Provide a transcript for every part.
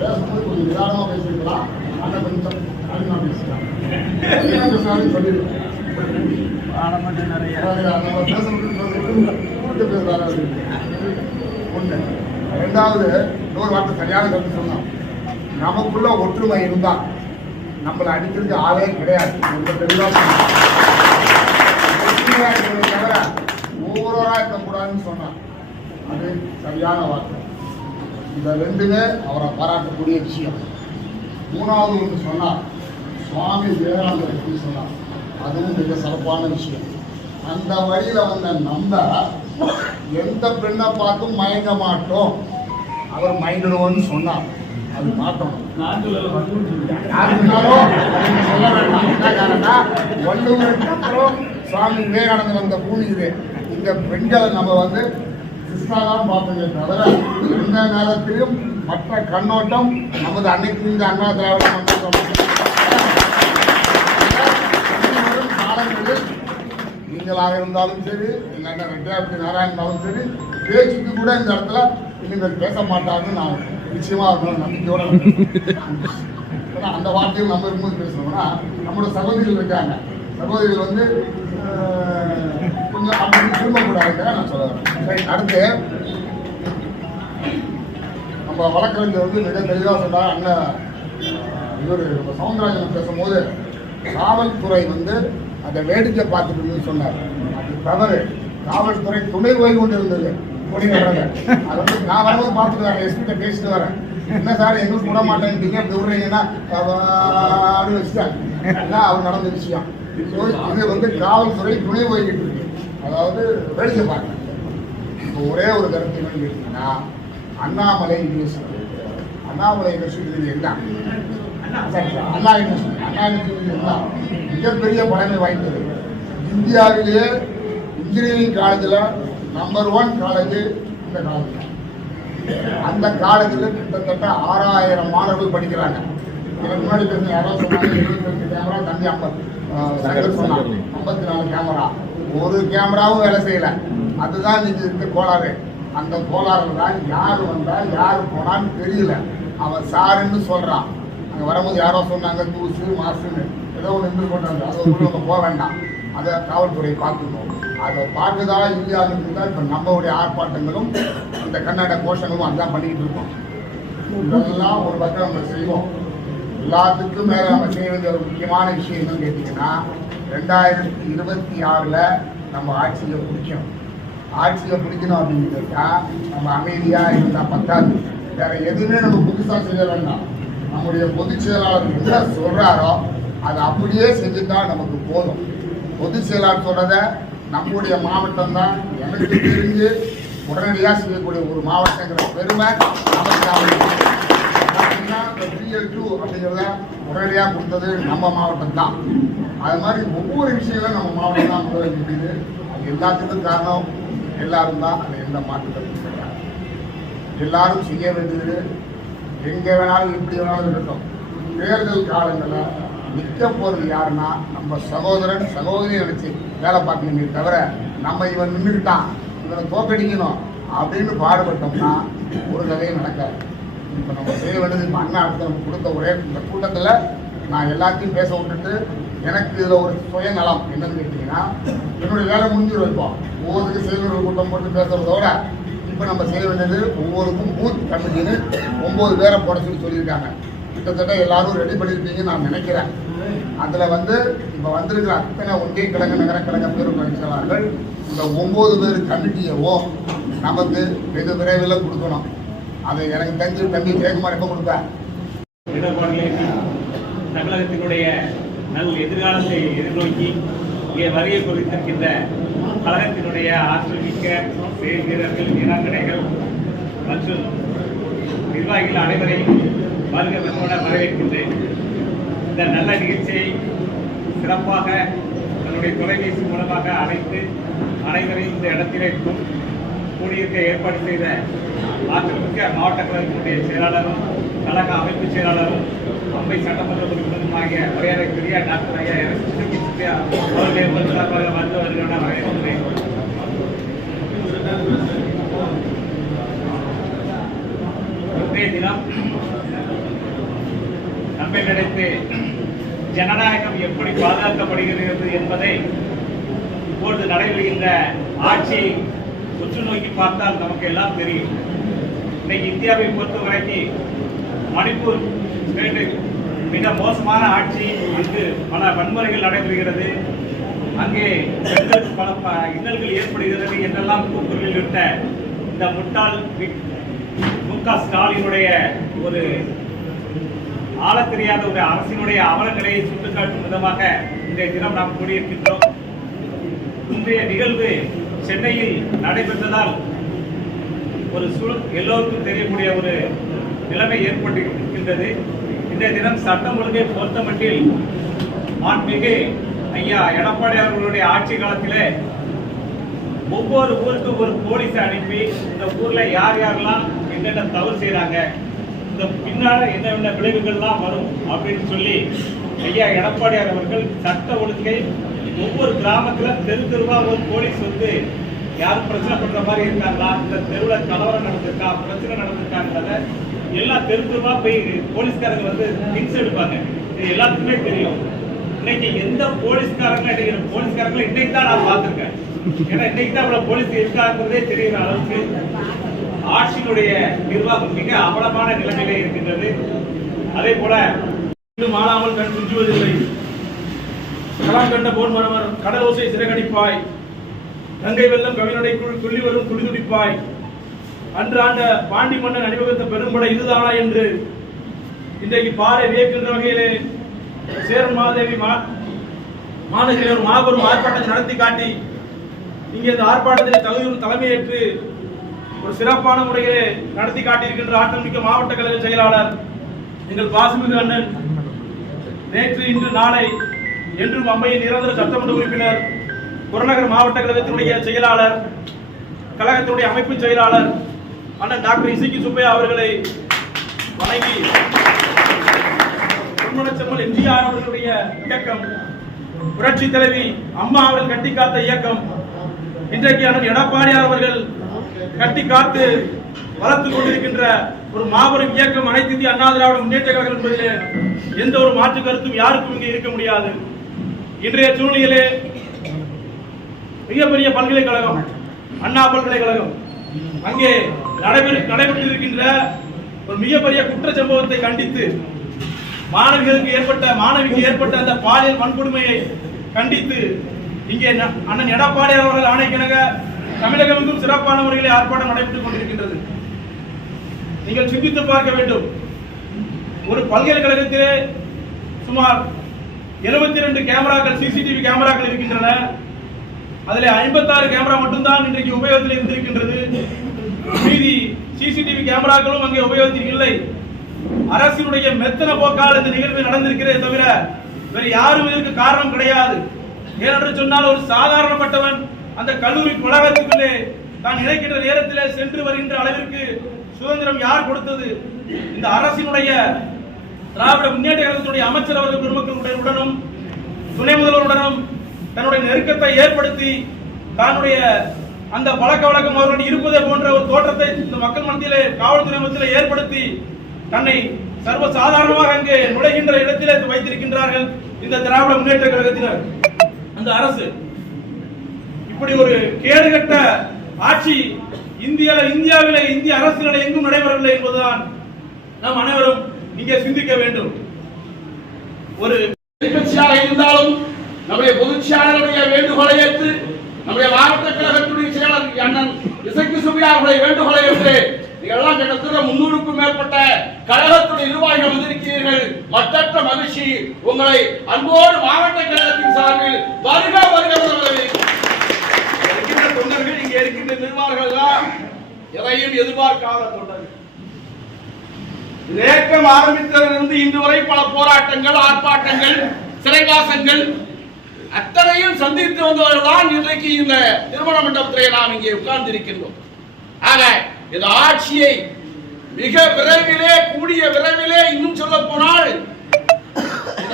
பேசும்போது கொஞ்சம் நிதானமாக பேசியிருக்கலாம். அண்ணன் கொஞ்சம் அதிகமாக பேசிக்கலாம். பேசினாலும் சொல்லியிருக்கேன். ஒன்று. ரெண்டாவது இன்னொரு வார்த்தை சரியான கருத்து சொன்னோம். நமக்குள்ள ஒற்றுமை இருந்தால் நம்மளை அடிக்கிறதுக்கு ஆளே கிடையாது. தவிர ஒவ்வொருவராக இருக்கக்கூடாதுன்னு சொன்னான். அது சரியான வார்த்தை. இந்த ரெண்டுமே அவரை பாராட்டக்கூடிய விஷயம். மூணாவது ஒன்று சொன்னார், சுவாமி விவேகானந்தரை பற்றி சொன்னார். அதுவும் மிக சிறப்பான விஷயம். அந்த வழியில் வந்த நம்ம எந்த பெண்ணை பார்த்தும் மயங்க மாட்டோம். அவர் மயங்கிடுவோம்னு சொன்னார். அது மாட்டோம். சொல்ல வேண்டாம். என்ன காரணம், வள்ளுவருக்கு அப்புறம் சுவாமி விவேகானந்தர் வந்த பூமி இது. இந்த பெண்களை நம்ம கிருஷ்ணாதான் பார்ப்போமே தவிர எந்த நேரத்திலும் மற்ற கண்ணோட்டம் நமது அன்னைக்கு இந்த அண்ணா திராவிட காலங்களில் நீங்களாக இருந்தாலும் சரி, எங்கள் அண்ணன் ரெட்டியாபதி நாராயணன் இருந்தாலும் சரி, பேச்சுக்கு கூட இந்த இடத்துல நீங்கள் பேச மாட்டாங்கன்னு நான் நிச்சயமாக இருக்கணும் நம்பிக்கையோட. ஏன்னா அந்த வார்த்தையும் நம்ம இருக்கும்போது பேசணும்னா நம்மளோட சகோதரிகள் இருக்காங்க. சகோதரிகள் கொஞ்சம் அப்படி திரும்பக்கூடாது நான் சொல்ல வரேன். அடுத்து நம்ம வழக்கறிஞர் மிக தெளிவாக சொன்னார். அண்ணன் இவர் சவுந்தரராஜன் பேசும்போது காவல்துறை அதை வேடிக்கை பார்த்துட்டு சொன்னார். அது தவறு. காவல்துறை துணை ஓய்வு கொண்டு இருந்தது. அது நான் வரும்போது பார்த்துட்டு வரேன், எஸ்பிட்ட பேசிட்டு வரேன். என்ன சார் எங்களுக்கு விட மாட்டேங்கிறீங்க, இப்படி விடுறீங்கன்னா வச்சுட்டாங்க. அவர் நடந்த விஷயம். இது காவல்துறை துணை ஓய்கிட்டு இருக்கு. அதாவது வேடிக்கை பார்க்க. இப்போ ஒரே ஒரு கருத்து என்னன்னு கேட்டீங்கன்னா, அண்ணாமலை யூனிவர்சிட்டி என்ன அண்ணா யூனிவர்சிட்டி தான் மிகப்பெரிய பழமை வாய்ந்தது. இந்தியாவிலேயே இன்ஜினியரிங் காலேஜில் நம்பர் 1 காலேஜ் இந்த காலேஜ். அந்த காலேஜில் கிட்டத்தட்ட 6000 மாணவர்கள் படிக்கிறாங்க. எனக்கு முன்னாடி பேசுங்க யாரோ சொன்னாங்க 25 கேமரா, தம்பி 54 கேமரா. ஒரு கேமராவும் வேலை செய்யலை. அதுதான் இன்னைக்கு இருக்க கோளாறு. அந்த கோளாறுல தான் யார் வந்தா யார் போனான்னு தெரியல. அவன் சாருன்னு சொல்றான். அங்கே வரும்போது யாரோ சொன்னாங்க தூசு மாசுன்னு ஏதோ ஒன்று இருந்து கொண்டாங்க. அதை நம்ம போக வேண்டாம். அதை காவல்துறை பார்த்துக்கணும். அதை பார்த்துதா இந்தியாவுக்கு தான் இப்போ நம்மளுடைய ஆர்ப்பாட்டங்களும் இந்த கன்னட கோஷங்களும் அதுதான் பண்ணிக்கிட்டு இருக்கோம். இதெல்லாம் ஒரு பக்கம் நம்ம செய்வோம். எல்லாத்துக்கும் மேலே நம்ம செய்ய வேண்டிய ஒரு முக்கியமான விஷயம் என்னன்னு கேட்டிங்கன்னா, 2026 நம்ம ஆட்சியை பிடிக்கணும். ஆட்சியை பிடிக்கணும் அப்படின்னு கேட்டால் நம்ம அமைதியாக இருந்தால் பத்தாது. வேற எதுவுமே நம்ம புதுசாக செய்ய வேண்டாம். நம்முடைய பொதுச் செயலாளர் என்ன சொல்கிறாரோ அதை அப்படியே செஞ்சுதான் நமக்கு போதும். பொதுச் செயலாளர் சொல்கிறத நம்முடைய மாவட்டம் தான் எனக்கு தெரிஞ்சு உடனடியாக செய்யக்கூடிய ஒரு மாவட்டங்கிற பெருமை நமக்கு. BL2 அப்படிங்கிறத உடனடியாக கொடுத்தது நம்ம மாவட்டம் தான். அது மாதிரி ஒவ்வொரு விஷயங்களும் நம்ம மாவட்டம் தான் முதல்ல இருக்குது. அது எல்லாத்துக்கும் காரணம் எல்லாரும் தான். அது எந்த மாற்றத்தையும் செய்யறாங்க. எல்லாரும் செய்ய வேண்டியது எங்கே வேணாலும் எப்படி வேணாலும் இருக்கட்டும். தேர்தல் காலங்களில் நிற்க போகிறது யாருன்னா நம்ம சகோதரன் சகோதரி நினைச்சு வேலை பார்க்கணுமே தவிர நம்ம இவன் நின்றுக்கிட்டான் இவனை தோக்கடிக்கணும் அப்படின்னு பாடுபட்டோம்னா ஒரு கதையும் நடக்காது. இப்போ நம்ம செய்ய வேண்டியது இப்போ அண்ணா அடுத்து நம்ம கொடுத்த ஒரே இந்த கூட்டத்தில் நான் எல்லாத்தையும் பேச விட்டுட்டு எனக்கு இதில் ஒரு சுயநலம் என்னன்னு கேட்டிங்கன்னா, என்னுடைய வேலை முடிஞ்சு வைப்போம். ஒவ்வொருத்துக்கும் செயல்கள் கூட்டம் போட்டு பேசுறதோட இப்போ நம்ம செய்ய வேண்டியது ஒவ்வொருக்கும் பூத் கமிட்டின்னு 9 பேரை போட சொல்லியிருக்காங்க. கிட்டத்தட்ட எல்லாரும் ரெடி பண்ணியிருப்பீங்கன்னு நான் நினைக்கிறேன். அதில் இப்போ வந்திருக்கிற அத்தனை ஒன்றிய கிழங்கு நகர கழக பேரூராட்சி செயலாளர்கள் இந்த 9 பேர் கமிட்டியவோ நமக்கு வெகு விரைவில் கொடுக்கணும். அதை எனக்கு தெரிஞ்சு தம்பி ஜெயக்குமார் எப்போ கொடுப்பேன். தமிழகத்தினுடைய நல்ல எதிர்காலத்தை எதிர்நோக்கி இங்கே வருகை குறித்திருக்கின்ற கழகத்தினுடைய ஆற்றல் மிக்க செயல் வீரர்கள், வீராங்கனைகள் மற்றும் நிர்வாகிகள் அனைவரையும் வருக வெப்போட வரவேற்கின்றேன். இந்த நல்ல நிகழ்ச்சியை சிறப்பாக தன்னுடைய தொலைபேசி மூலமாக அழைத்து அனைவரையும் இந்த இடத்திலே கூடியிருக்க ஏற்பாடு செய்த ஆற்றல்மிக்க மாவட்ட கழகத்தினுடைய செயலாளரும் கழக அமைப்பு செயலாளரும் அம்பை சட்டமன்ற உறுப்பினரும் ஆகிய மரியாதைக்குரிய டாக்டர் ஐயா அவருடைய சார்பாக வந்து வருகிற வரவேற்கிறேன். இன்றைய தினம் பண்பை நினைத்து ஜனநாயகம் எப்படி பாதுகாக்கப்படுகிறது என்பதை இப்பொழுது நடைபெறுகின்ற ஆட்சி உற்று நோக்கி பார்த்தால் நமக்கு எல்லாம் தெரியும். இன்னைக்கு இந்தியாவை பொறுத்தவரைக்கு மணிப்பூர் ஸ்டேட்டில் மிக மோசமான ஆட்சி. அங்கு பல வன்முறைகள் நடைபெறுகிறது, அங்கே பெண்களுக்கு பல இன்னல்கள் ஏற்படுகிறது என்றெல்லாம் கூக்குரலிட்ட இந்த முட்டாள் மு.க. ஸ்டாலினுடைய ஒரு ஆளத் தெரியாத ஒரு அரசினுடைய அவலங்களை சுட்டிக்காட்டும் விதமாக இன்றைய தினம் நாம் கூடியிருக்கின்றோம். இன்றைய நிகழ்வு சென்னையில் நடைபெற்றதால் ஒரு எல்லோருக்கும் தெரியக்கூடிய ஒரு நிலைமை ஏற்பட்டிருக்கின்றது. இன்றைய தினம் சட்டம் ஒழுங்கை பொறுத்தமட்டில் மாண்புமிகு ஐயா எடப்பாடி அவர்களுடைய ஆட்சி காலத்திலே ஒவ்வொரு ஊருக்கும் ஒரு போலீஸை அனுப்பி இந்த ஊர்ல யார் யாரெல்லாம் என்னென்ன தவறு செய்யறாங்க, இந்த பின்னால என்னென்ன விளைவுகள்லாம் வரும் அப்படின்னு சொல்லி ஐயா எடப்பாடியார் அவர்கள் சட்ட ஒழுங்கை ஒவ்வொரு கிராமத்துல தெருவா ஒரு போலீஸ் வந்து யாரும் பிரச்சனை பண்ற மாதிரி இருக்காங்களா, இந்த தெருவில் கலவரம் நடந்திருக்கா, பிரச்சனை நடந்திருக்காங்கிறத எல்லா தெருவா போய் போலீஸ்காரங்க வந்து ஹின்ஸ் எடுப்பாங்க. இது எல்லாத்துக்குமே தெரியும். இன்னைக்கு எந்த போலீஸ்காரங்க இன்னைக்கு தான் நான் பார்த்திருக்கேன். ஏன்னா இன்னைக்கு தான் அவ்வளவு போலீஸ் இருக்காங்கிறதே தெரிகிற அளவுக்கு ஆட்சியினுடைய நிர்வாகம் மிக அபலமான நிலைமையிலே இருக்கின்றது. அதே போல ஆளாமல் கண் துஞ்சுவதில்லை, களம் கண்ட போன் மரவர் கடல் ஓசை சிறகடிப்பாய், கங்கை வெள்ளம் கவினடைக்குள் துள்ளி வரும் துடிதுடிப்பாய், அன்று ஆண்ட பாண்டி மன்னன் அணிவகுத்த பெரும்படை இதுதானா என்று இன்றைக்கு பாறை வியக்கின்ற வகையிலே சேரன் மாதேவி மாநகரில் ஒரு மாபெரும் ஆர்ப்பாட்டத்தை நடத்தி காட்டி இங்கே இந்த ஆர்ப்பாட்டத்தில் தலைமையேற்று ஒரு சிறப்பான முறையிலே நடத்தி காட்டியிருக்கின்ற ஆற்றல் மிக்க மாவட்ட கழக செயலாளர் எங்கள் பாசமிகு அண்ணன், நேற்று இன்று நாளை என்றும் அம்மையின் நிரந்தர சட்டமன்ற உறுப்பினர், புறநகர் மாவட்ட கழகத்தினுடைய செயலாளர், கழகத்தினுடைய அமைப்பு செயலாளர் அண்ணன் டாக்டர் இசக்கி சுப்பையா அவர்களை வணங்கி பொன்மனச்செம்மல் எம்ஜிஆர் அவர்களுடைய இயக்கம், புரட்சி தலைவி அம்மா அவர்கள் கட்டி காத்த இயக்கம், இன்றைக்கு அண்ணன் எடப்பாடியார் அவர்கள் கட்டி காத்து வளர்த்துக் கொண்டிருக்கின்ற ஒரு மாபெரும் இயக்கம் அனைத்து இந்திய அண்ணா திராவிட முன்னேற்ற கழகம் என்பதிலே எந்த ஒரு மாற்று கருத்தும் யாருக்கும் இங்கே இருக்க முடியாது. இன்றைய சூழ்நிலையிலே மிகப்பெரிய பல்கலைக்கழகம் அண்ணா பல்கலைக்கழகம் அங்கே நடைபெற்றிருக்கின்ற ஒரு மிகப்பெரிய குற்ற சம்பவத்தை கண்டித்து மாணவிக்கு ஏற்பட்ட அந்த பாலியல் வன்கொடுமையை கண்டித்து இங்கே அண்ணன் எடப்பாடியார் அவர்கள் ஆணைக்கிணங்க தமிழகமெங்கும் சிறப்பான முறையில் ஆர்ப்பாட்டம் நடைபெற்றுக் கொண்டிருக்கின்றது. நீங்கள் சிந்தித்து பார்க்க வேண்டும். ஒரு பல்கலைக்கழகத்திலே சுமார் 72 கேமராக்கள், சிசிடிவி கேமராக்கள் இருக்கின்றன. அதில் 56 கேமரா மட்டும்தான் இன்றைக்கு உபயோகத்தில் இருந்திருக்கின்றது. மீதி சிசிடிவி கேமராக்களும் அங்கே உபயோகத்தில் இல்லை. அரசினுடைய மெத்தன போக்கால் இந்த நிகழ்வு நடந்திருக்கிறதே தவிர வேறு யாரும் இதற்கு காரணம் கிடையாது. ஏனென்று சொன்னால் ஒரு சாதாரணப்பட்டவன் அந்த கல்லூரி வளாகத்துக்குள்ளே தான் நினைக்கின்ற நேரத்திலே சென்று வருகின்ற அளவிற்கு சுதந்திரம் யார் கொடுத்தது? இந்த அரசினுடைய திராவிட முன்னேற்ற கழகத்தினுடைய அமைச்சர் அவர்கள் பெருமக்களுடனும் துணை முதல்வருடனும் தன்னுடைய நெருக்கத்தை ஏற்படுத்தி தன்னுடைய அந்த பழக்க வழக்கம் அவர்கள் இருப்பதை போன்ற ஒரு தோற்றத்தை இந்த மக்கள் மத்தியிலே காவல்துறை மத்தியிலே ஏற்படுத்தி தன்னை சர்வ சாதாரணமாக அங்கே நுழைகின்ற இடத்திலே வைத்திருக்கின்றார்கள் இந்த திராவிட முன்னேற்ற கழகத்தினர். அந்த அரசு இப்படி ஒரு கேடுகட்ட ஆட்சி இந்தியாவிலே இந்திய அரசுகளை எங்கும் நடைபெறவில்லை என்பதுதான் நாம் அனைவரும் இங்கே சிந்திக்க வேண்டும். ஒரு எதிர்க்கட்சியாக இருந்தாலும் நம்முடைய பொதுச் செயலாளருடைய வேண்டுகோளை ஏற்று நம்முடைய மாவட்ட கழகத்துடைய செயலாளர் அண்ணன் இசக்கி சுப்பையா அவருடைய வேண்டுகோளை ஏற்று நீங்கள்லாம் கிட்டத்தட்ட 300க்கும் மேற்பட்ட கழகத்துடைய நிர்வாகிகள் வந்திருக்கிறீர்கள். மற்றற்ற மகிழ்ச்சி. உங்களை அன்போடு மாவட்ட கழகத்தின் சார்பில் வருக இருக்கின்ற தொண்டர்கள், இங்கே இருக்கின்ற நிர்வாகிகள் தான் எதையும் எதிர்பார்க்காத தொண்டர்கள். இயக்கம் ஆரம்பித்ததிலிருந்து இன்று வரை பல போராட்டங்கள், ஆர்ப்பாட்டங்கள், சிறைவாசங்கள் அத்தனையும் சந்தித்து வந்தவர்கள் தான் இன்றைக்கு இந்த திருமண மண்டபத்திலே நாம் இங்கே உட்கார்ந்து இருக்கின்றோம். ஆக இந்த ஆட்சியை மிக விரைவிலே, கூடிய விரைவிலே, இன்னும் சொல்ல போனால்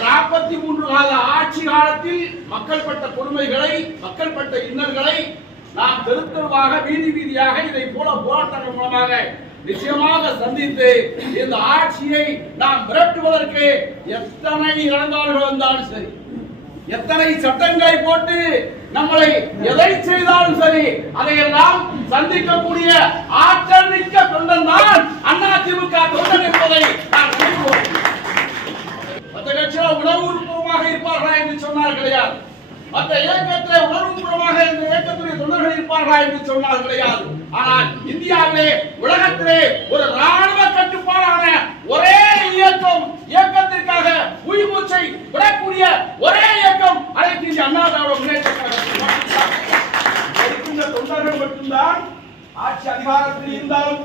43 கால ஆட்சி காலத்தில் மக்கள் பட்ட கொடுமைகளை, மக்கள் பட்ட இன்னல்களை நாம் தெருவாக வீதியாக இதை போல போராட்டங்கள் மூலமாக நிச்சயமாக சந்தித்து இந்த ஆட்சியை நாம் விரட்டுவதற்கு எத்தனை இழந்தார்கள் வந்தாலும் சரி, எத்தனை சட்டங்களை போட்டு நம்மளை எதை செய்தாலும் சரி, அதையெல்லாம் சந்திக்கக்கூடிய ஆற்றல் மிக்க தொண்டன் தான் அதிமுக தொண்டன் என்பதை நான் நினைக்கிறேன். மற்ற கட்சியில் உணர்வுபூர்வமாக இருப்பார்களா என்று சொன்னால் கிடையாது. மற்ற இயக்கத்தில் உணர்வுபூர்வமாக இந்த இயக்கத்துடைய தொண்டர்கள் இருப்பார்களா என்று சொன்னால் கிடையாது. ஆனால் இந்தியாவிலே, உலகத்திலே ஒரு ராணுவ கட்டுப்பாடான ஒரே இயக்கத்திற்காக உயிர் மூச்சை விடக்கூடிய ஒரே இயக்கம் அனைத்து இந்திய அண்ணா திராவிட முன்னேற்ற கழகம். தொண்டர்கள் மட்டும்தான் ஆட்சி அதிகாரத்தில் இருந்தாலும்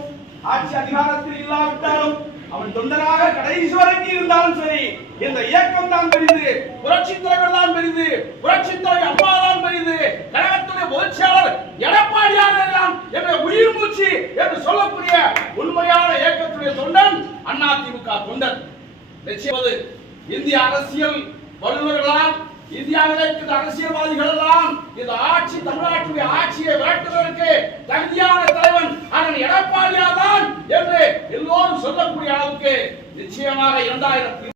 ஆட்சி அதிகாரத்தில் இல்லாவிட்டாலும் அவன் தொண்டராக கடைசி வரைக்கும் இருந்தாலும் சரி, இந்த இயக்கம் தான் பெரிது, புரட்சி தலைவர் தான் பெரிது, புரட்சி தலைவர் அம்மா தான் பெரிது, கழகத்துடைய பொதுச்செயலாளர் எடப்பாடியார் எல்லாம் என்ற உயிர் மூச்சு என்று சொல்லக்கூடிய உண்மையான இயக்கத்துடைய தொண்டன் அதிமுக தொண்டன். நிச்சயமாக இந்திய அரசியல் வல்லுநர்களால், இந்தியாவிலே இருக்கிற அரசியல்வாதிகள் எல்லாம் இந்த ஆட்சி, தமிழ்நாட்டுடைய ஆட்சியை விரட்டுவதற்கு தகுதியான தலைவன் அண்ணன் எடப்பாடியார் தான் என்று எல்லோரும் சொல்லக்கூடிய அளவுக்கு நிச்சயமாக 2000